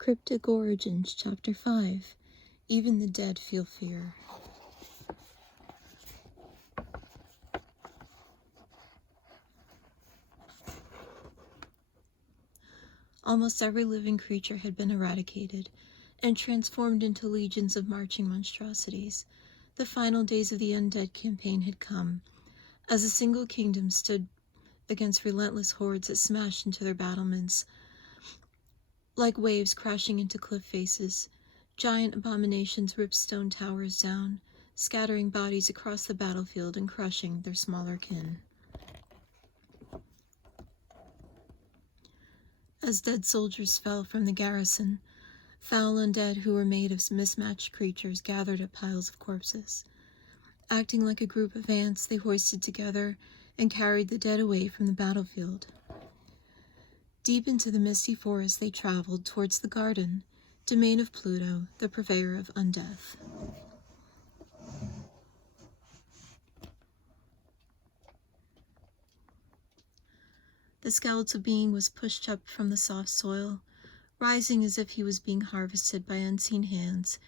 Kryptik Origins, Chapter 5. Even the dead feel fear. Almost every living creature had been eradicated and transformed into legions of marching monstrosities. The final days of the Undead campaign had come, as a single kingdom stood against relentless hordes that smashed into their battlements, like waves crashing into cliff faces. Giant abominations ripped stone towers down, scattering bodies across the battlefield and crushing their smaller kin. As dead soldiers fell from the garrison, foul undead who were made of mismatched creatures gathered at piles of corpses. Acting like a group of ants, they hoisted together and carried the dead away from the battlefield. Deep into the misty forest they traveled towards the garden, domain of Pluto, the purveyor of undeath. The skeletal being was pushed up from the soft soil, rising as if he was being harvested by unseen hands.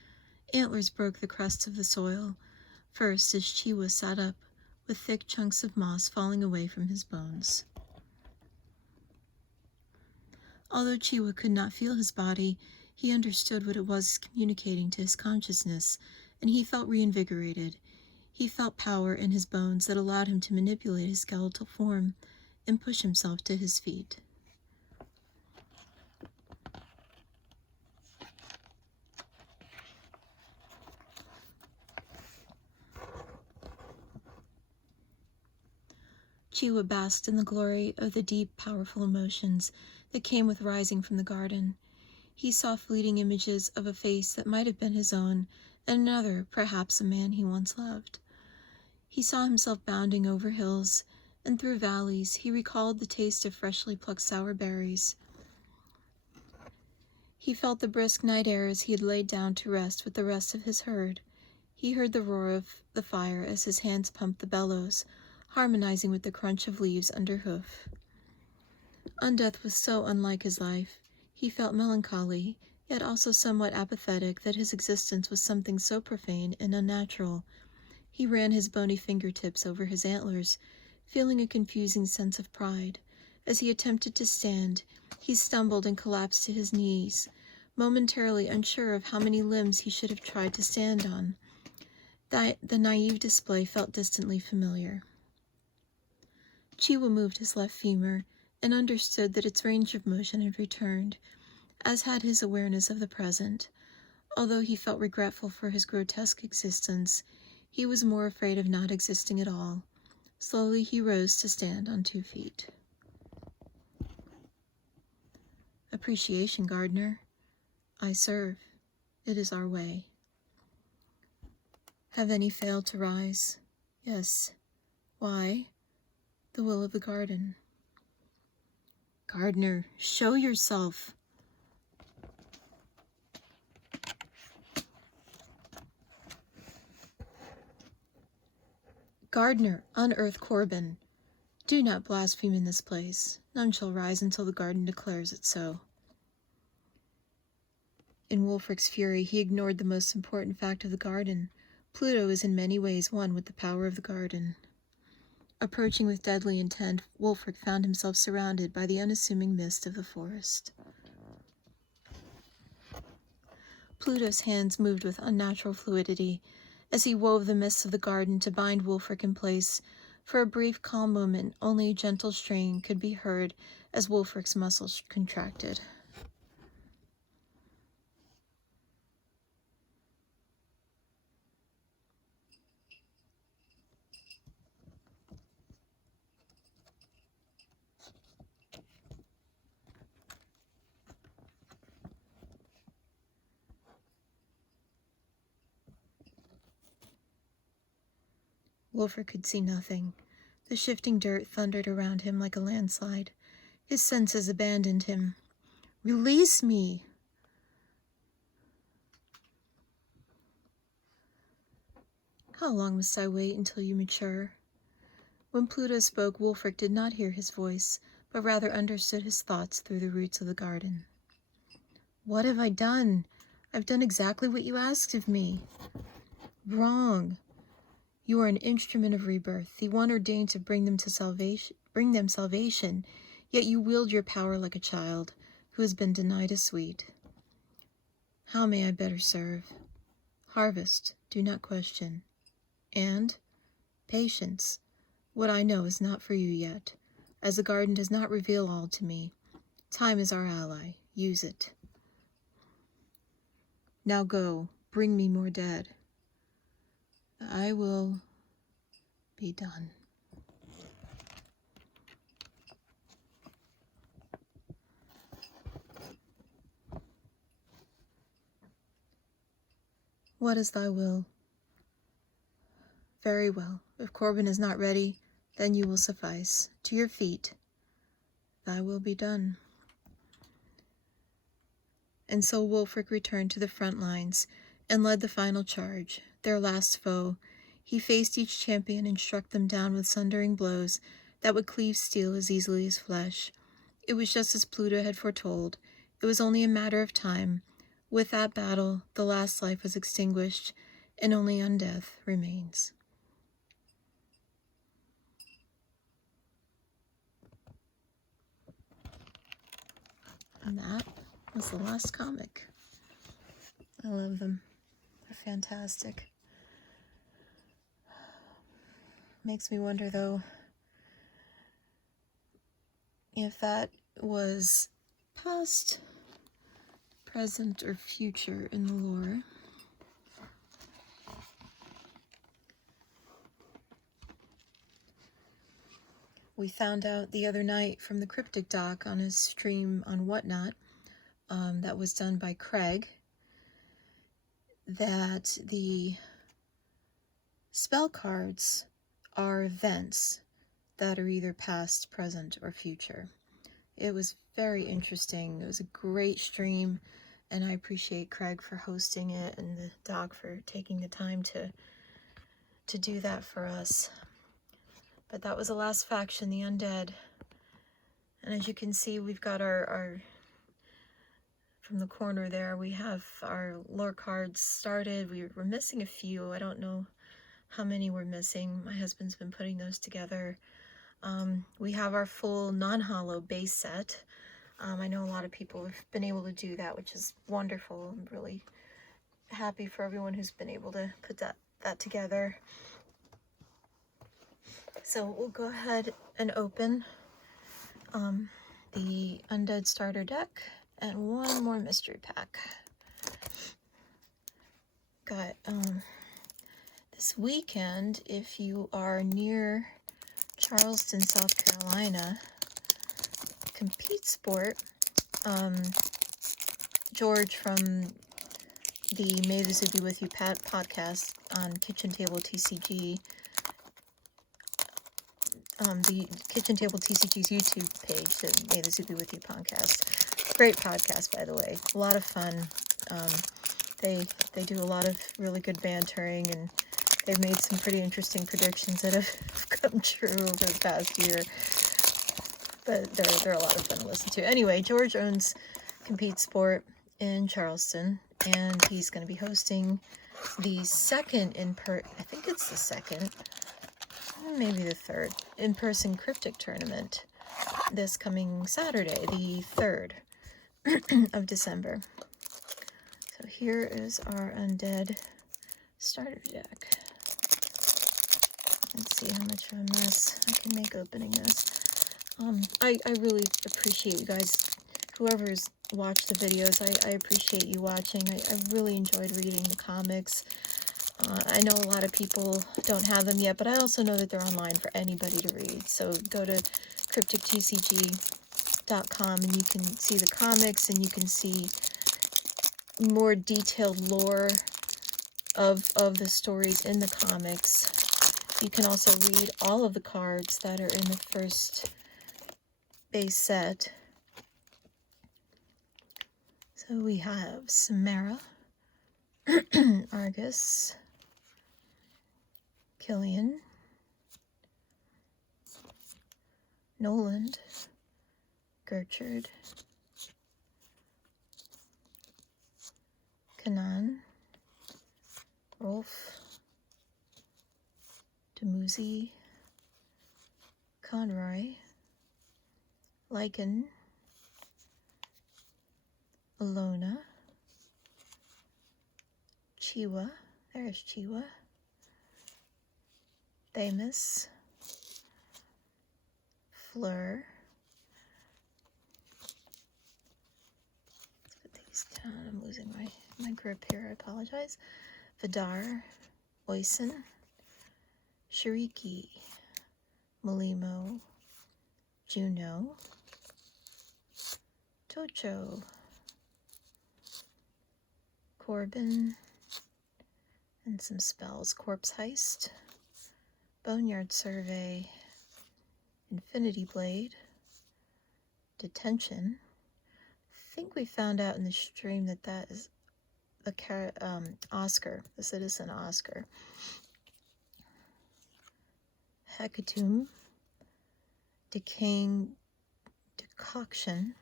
Antlers broke the crust of the soil, first as Chiwa sat up, with thick chunks of moss falling away from his bones. Although Chiwa could not feel his body, he understood what it was communicating to his consciousness, and he felt reinvigorated. He felt power in his bones that allowed him to manipulate his skeletal form and push himself to his feet. Chiwa basked in the glory of the deep, powerful emotions that came with rising from the garden. He saw fleeting images of a face that might have been his own, and another, perhaps a man he once loved. He saw himself bounding over hills and through valleys. He recalled the taste of freshly plucked sour berries. He felt the brisk night air as he had laid down to rest with the rest of his herd. He heard the roar of the fire as his hands pumped the bellows, harmonizing with the crunch of leaves under hoof. Undeath was so unlike his life. He felt melancholy, yet also somewhat apathetic that his existence was something so profane and unnatural. He ran his bony fingertips over his antlers, feeling a confusing sense of pride. As he attempted to stand, he stumbled and collapsed to his knees, momentarily unsure of how many limbs he should have tried to stand on. The naive display felt distantly familiar. Chiwa moved his left femur and understood that its range of motion had returned, as had his awareness of the present. Although he felt regretful for his grotesque existence, he was more afraid of not existing at all. Slowly he rose to stand on 2 feet. Appreciation, gardener. I serve. It is our way. Have any failed to rise? Yes. Why? The will of the garden. Gardener, show yourself. Gardener, unearth Corbin. Do not blaspheme in this place. None shall rise until the garden declares it so. In Wulfric's fury, he ignored the most important fact of the garden. Pluto is in many ways one with the power of the garden. Approaching with deadly intent, Wulfric found himself surrounded by the unassuming mist of the forest. Pluto's hands moved with unnatural fluidity as he wove the mists of the garden to bind Wulfric in place. For a brief, calm moment, only a gentle strain could be heard as Wulfric's muscles contracted. Wulfric could see nothing. The shifting dirt thundered around him like a landslide. His senses abandoned him. Release me! How long must I wait until you mature? When Pluto spoke, Wulfric did not hear his voice, but rather understood his thoughts through the roots of the garden. What have I done? I've done exactly what you asked of me. Wrong. You are an instrument of rebirth, the one ordained to bring them salvation, yet you wield your power like a child who has been denied a sweet. How may I better serve? Harvest, do not question. And patience. What I know is not for you yet, as the garden does not reveal all to me. Time is our ally. Use it. Now go, bring me more dead. I will be done. What is thy will? Very well. If Corbin is not ready, then you will suffice. To your feet. Thy will be done. And so Wulfric returned to the front lines and led the final charge, their last foe. He faced each champion and struck them down with sundering blows that would cleave steel as easily as flesh. It was just as Pluto had foretold. It was only a matter of time. With that battle, the last life was extinguished, and only undeath remains. And that was the last comic. I love them. They're fantastic. Makes me wonder, though, if that was past, present, or future in the lore. We found out the other night from the Kryptik doc on his stream on Whatnot, that was done by Craig, that the spell cards are events that are either past, present, or future. It was very interesting. It was a great stream, and I appreciate Craig for hosting it and the doc for taking the time to do that for us. But that was the last faction, the Undead. And as you can see, we've got our from the corner there, we have our lore cards started. We're missing a few. I don't know how many we're missing. My husband's been putting those together. We have our full non-hollow base set. I know a lot of people have been able to do that, which is wonderful. I'm really happy for everyone who's been able to put that together. So we'll go ahead and open the Undead starter deck and one more mystery pack. Got this weekend, if you are near Charleston, South Carolina, Compete Sport, George from the May the Zoo Be With You podcast on Kitchen Table TCG, the Kitchen Table TCG's YouTube page, the May the Zoo Be With You podcast. Great podcast, by the way. A lot of fun. They do a lot of really good bantering, and they've made some pretty interesting predictions that have come true over the past year. But they're a lot of fun to listen to. Anyway, George owns Compete Sport in Charleston, and he's going to be hosting the second I think it's the second, maybe the third, in-person Kryptik tournament this coming Saturday, the 3rd of December. So here is our Undead starter deck. Let's see how much of a mess I can make opening this. I really appreciate you guys, whoever's watched the videos. I appreciate you watching. I really enjoyed reading the comics. I know a lot of people don't have them yet, but I also know that they're online for anybody to read. So go to cryptiktcg.com and you can see the comics, and you can see more detailed lore of the stories in the comics. You can also read all of the cards that are in the first base set. So we have Samara, Argus, Killian, Noland, Gertrude, Kanan, Rolf, Dumuzi, Conroy, Lycan, Alona, Chiwa, there's Chiwa, Thamus, Fleur. Let's put these down. I'm losing my grip here. I apologize. Vidar, Oisin, Shiriki, Malimo, Juno, Tocho, Corbin, and some spells. Corpse Heist, Boneyard Survey, Infinity Blade, Detention. I think we found out in the stream that is the Oscar, the citizen Oscar. Hecatomb, Decaying Decoction,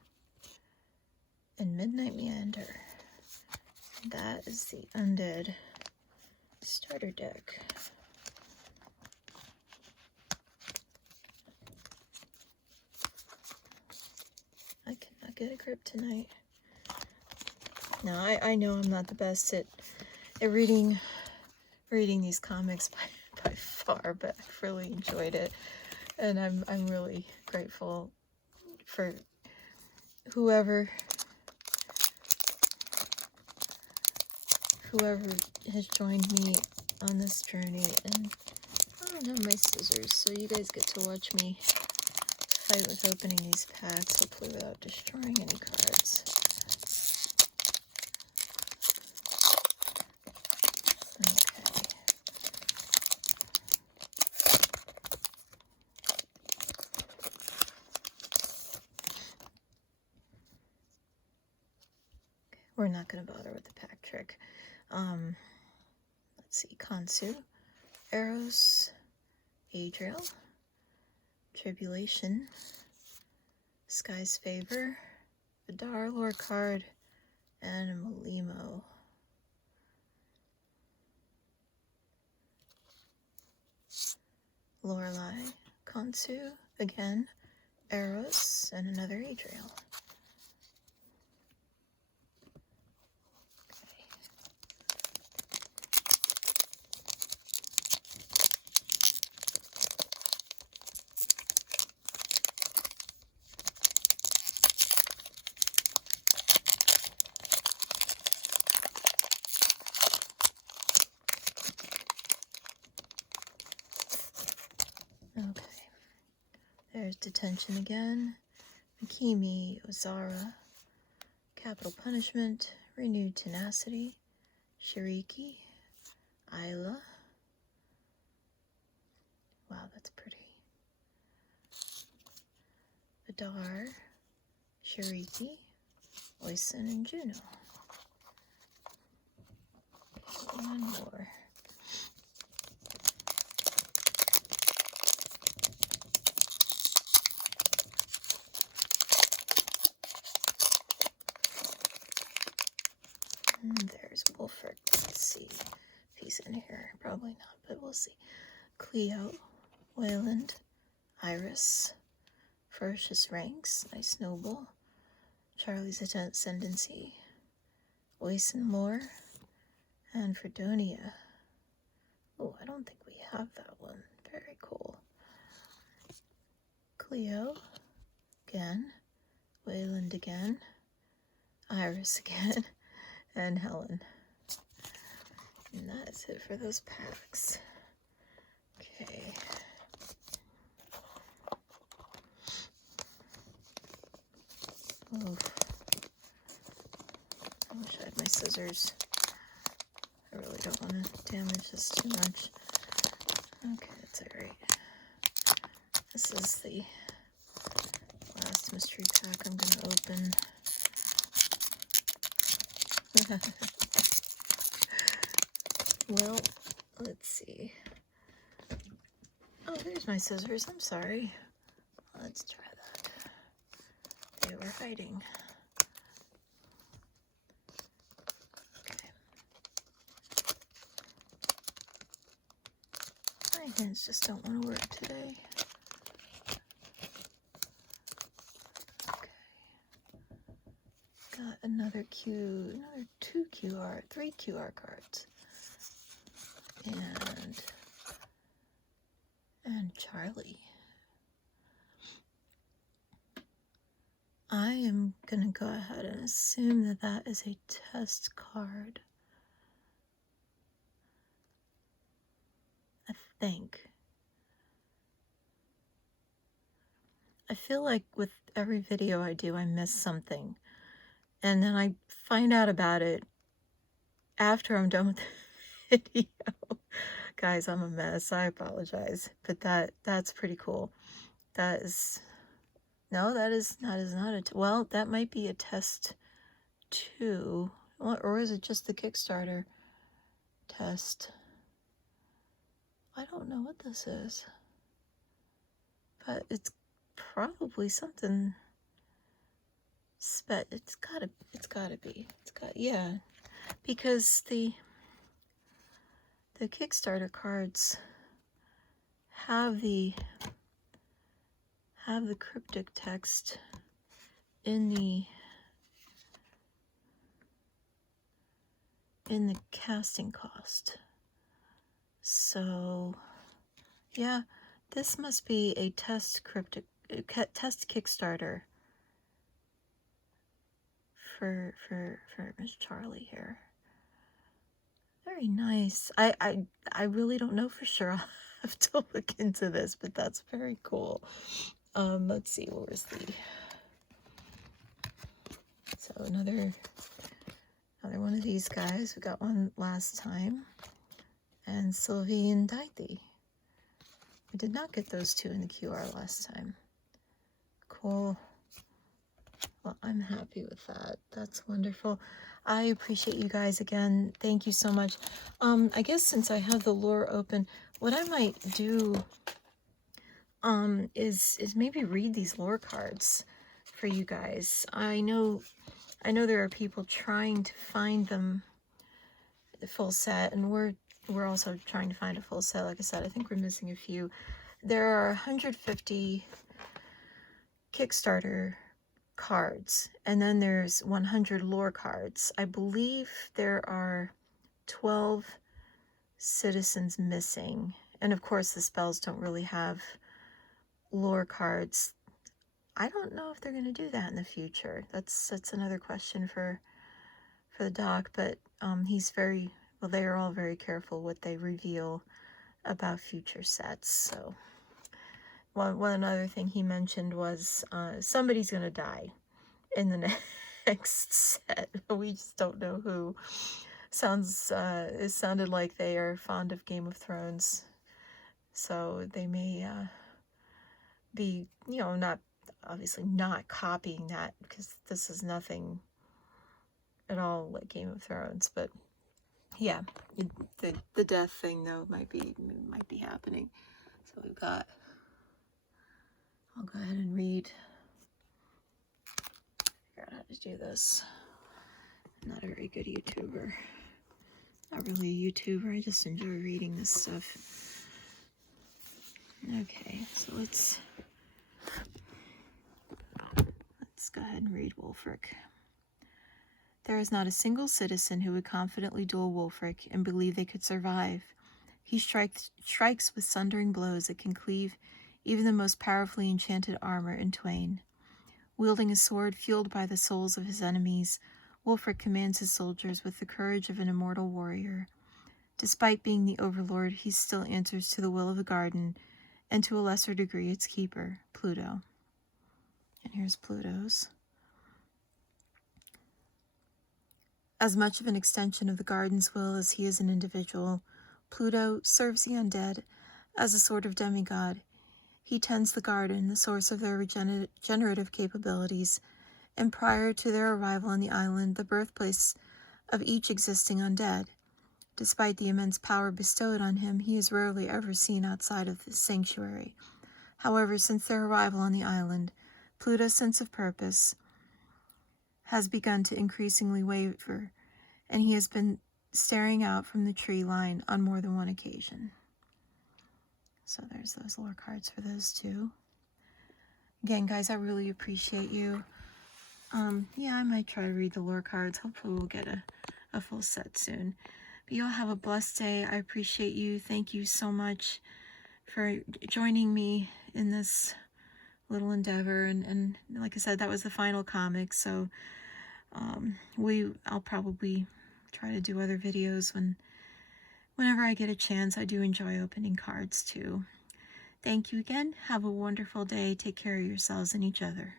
and Midnight Meander. That is the Undead starter deck. I cannot get a grip tonight. Now, I know I'm not the best at reading these comics by far, but I've really enjoyed it, and I'm really grateful for whoever has joined me on this journey. And I don't have my scissors, so you guys get to watch me fight with opening these packs, hopefully without destroying any cards. Okay. We're not going to bother with the pack trick. Let's see. Kansu, Eros, Adriel, Tribulation, Sky's Favor, Vidar, Lore Card, and Malimo. Lorelei, Kansu, again, Eros, and another Adriel. Okay, there's Detention again, Mikimi, Ozara, Capital Punishment, Renewed Tenacity, Shiriki, Isla. Wow, that's pretty. Vidar, Shiriki, Oisin, and Juno. One more. And there's Wolfric. Let's see if he's in here. Probably not, but we'll see. Cleo, Wayland, Iris, Ferocious Ranks, Nice Noble, Charlie's Ascendancy, Oisin Lore, and Fredonia. Oh, I don't think we have that one. Very cool. Cleo, again, Wayland again, Iris again, and Helen. And that's it for those packs. Okay. Oh, I wish I had my scissors. I really don't want to damage this too much. Okay, that's alright. This is the last mystery pack I'm going to open. Well, let's see. Oh, there's my scissors. I'm sorry. Let's try that. They were hiding. Okay. Hands just don't want to work today. Okay. Got another three QR cards. And Charlie. I am going to go ahead and assume that that is a test card. I think. I feel like with every video I do, I miss something. And then I find out about it after I'm done with the video. Guys, I'm a mess. I apologize. But that's pretty cool. That is... No, that is not a... Well, that might be a test 2. Or is it just the Kickstarter test? I don't know what this is. But it's probably something... It's gotta be. Yeah. Because the Kickstarter cards have the cryptic text in the casting cost. So yeah, this must be a test Kickstarter for Miss Charlie here. Very nice. I really don't know for sure. I'll have to look into this, but that's very cool. Let's see, where's the... So another one of these guys. We got one last time. And Sylvie and Dithey. We did not get those two in the QR last time. Cool. Well, I'm happy with that. That's wonderful. I appreciate you guys again. Thank you so much. I guess since I have the lure open, what I might do is maybe read these lore cards for you guys. I know there are people trying to find them the full set, and we're also trying to find a full set. Like I said, I think we're missing a few. There are 150 Kickstarter cards, and then there's 100 lore cards. I believe there are 12 citizens missing, and of course the spells don't really have lore cards. I don't know if they're going to do that in the future. That's another question for the doc, but he's very well. They are all very careful what they reveal about future sets. So one other thing he mentioned was somebody's going to die in the next set. We just don't know who. It sounded like they are fond of Game of Thrones, so they may be, obviously not copying that, because this is nothing at all like Game of Thrones. But yeah, the death thing though might be happening. So we've got... I'll go ahead and read. Figure out how to do this. I'm not a very good YouTuber. Not really a YouTuber. I just enjoy reading this stuff. Okay, so let's go ahead and read Wulfric. There is not a single citizen who would confidently duel Wulfric and believe they could survive. He strikes with sundering blows that can cleave even the most powerfully enchanted armor in twain. Wielding a sword fueled by the souls of his enemies, Wulfric commands his soldiers with the courage of an immortal warrior. Despite being the overlord, he still answers to the will of the garden, and to a lesser degree its keeper, Pluto. And here's Pluto's. As much of an extension of the garden's will as he is an individual, Pluto serves the undead as a sort of demigod. He tends the garden, the source of their regenerative capabilities, and prior to their arrival on the island, the birthplace of each existing undead. Despite the immense power bestowed on him, he is rarely ever seen outside of the sanctuary. However, since their arrival on the island, Pluto's sense of purpose has begun to increasingly waver, and he has been staring out from the tree line on more than one occasion. So there's those lore cards for those two. Again, guys, I really appreciate you. Yeah, I might try to read the lore cards. Hopefully we'll get a full set soon. But y'all have a blessed day. I appreciate you. Thank you so much for joining me in this little endeavor. And like I said, that was the final comic. So I'll probably try to do other videos whenever I get a chance. I do enjoy opening cards too. Thank you again. Have a wonderful day. Take care of yourselves and each other.